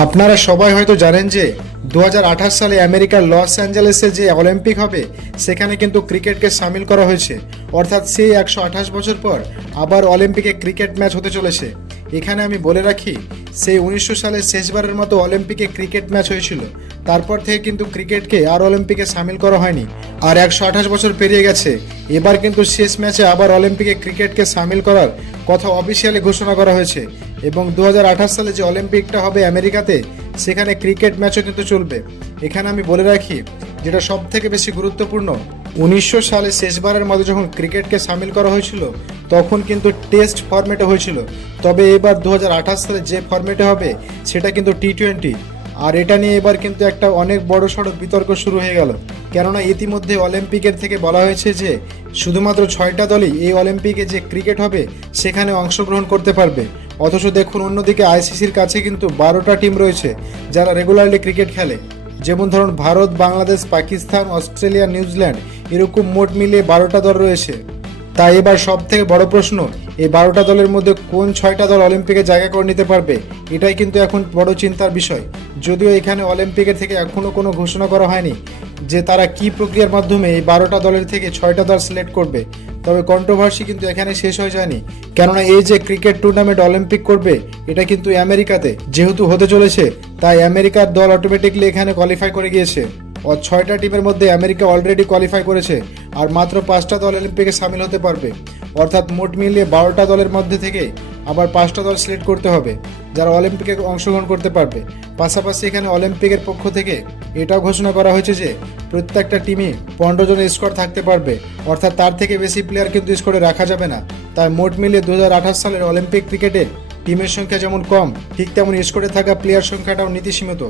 আপনারা সবাই হয়তো জানেন যে 2028 সালে আমেরিকার লস অ্যাঞ্জেলেসে যে অলিম্পিক হবে সেখানে কিন্তু ক্রিকেটকে সামিল করা হয়েছে। অর্থাৎ সেই 128 বছর পর আবার অলিম্পিকে ক্রিকেট ম্যাচ হতে চলেছে। এখানে আমি বলে রাখি, সেই 1900 সালে শেষবারের মতো অলিম্পিকে ক্রিকেট ম্যাচ হয়েছিল। তারপর থেকে কিন্তু ক্রিকেটকে আর অলিম্পিকে সামিল করা হয়নি। আর 128 বছর পেরিয়ে গেছে, এবার কিন্তু শেষ ম্যাচে আবার অলিম্পিকে ক্রিকেটকে সামিল করার কথা অফিসিয়ালি ঘোষণা করা হয়েছে। এবং 2028 সালে যে অলিম্পিকটা হবে আমেরিকাতে, সেখানে ক্রিকেট ম্যাচও কিন্তু চলবে। এখানে আমি বলে রাখি, যেটা সব থেকে বেশি গুরুত্বপূর্ণ, 1900 সালে শেষবারের মধ্যে যখন ক্রিকেটকে সামিল করা হয়েছিল তখন কিন্তু টেস্ট ফরম্যাটে হয়েছিল। তবে এবার 2028 সালে যে ফরম্যাটে হবে সেটা কিন্তু টি-20। আর এটা নিয়ে এবার কিন্তু একটা অনেক বড় সড়ো বিতর্ক শুরু হয়ে গেল। কেননা ইতিমধ্যে অলিম্পিকের থেকে বলা হয়েছে যে শুধুমাত্র 6টা দলই এই অলিম্পিকে যে ক্রিকেট হবে সেখানে অংশগ্রহণ করতে পারবে। অথচ দেখুন, অন্যদিকে আইসিসির কাছে কিন্তু 12টা টিম রয়েছে যারা রেগুলারলি ক্রিকেট খেলে। যেমন ধরুন ভারত, বাংলাদেশ, পাকিস্তান, অস্ট্রেলিয়া, নিউজিল্যান্ড, এরকম মোট মিলিয়ে 12টা দল রয়েছে। তাই এবার সব থেকে বড় প্রশ্ন, এই 12টা দলের মধ্যে কোন 6টা দল অলিম্পিকে জায়গা করে নিতে পারবে, এটাই কিন্তু এখন বড় চিন্তার বিষয়। যদিও এখানে অলিম্পিকের থেকে এখনও কোনো ঘোষণা করা হয়নি যে তারা কি প্রক্রিয়ার মাধ্যমে এই 12টা দলের থেকে 6টা দল সিলেক্ট করবে। তবে কন্ট্রোভার্সি কিন্তু এখানে শেষ হয়ে যায়নি, কেননা এই যে ক্রিকেট টুর্নামেন্ট অলিম্পিক করবে এটা কিন্তু আমেরিকাতে যেহেতু হতে চলেছে, তাই আমেরিকার দল অটোমেটিকলি এখানে কোয়ালিফাই করে গিয়েছে। 6টা টিমের মধ্যে আমেরিকা অলরেডি কোয়ালিফাই করেছে, আর মাত্র 5টা দল অলিম্পিকে সামিল হতে পারবে। অর্থাৎ মোট মিলিয়ে 12টা দলের মধ্যে থেকে আবার 5টা দল সিলেক্ট করতে হবে যারা অলিম্পিকে অংশগ্রহণ করতে পারবে। পাশাপাশি এখানে অলিম্পিকের পক্ষ থেকে এটাও ঘোষণা করা হয়েছে যে প্রত্যেকটা টিমে 15 জনের স্কোয়াড থাকতে পারবে। অর্থাৎ তার থেকে বেশি প্লেয়ার কিন্তু স্কোয়াডে রাখা যাবে না। তাই মোট মিলিয়ে 2028 সালের অলিম্পিক ক্রিকেটে টিমের সংখ্যা যেমন কম, ঠিক তেমন স্কোয়াডে থাকা প্লেয়ার সংখ্যাটাও নীতিসীমিত।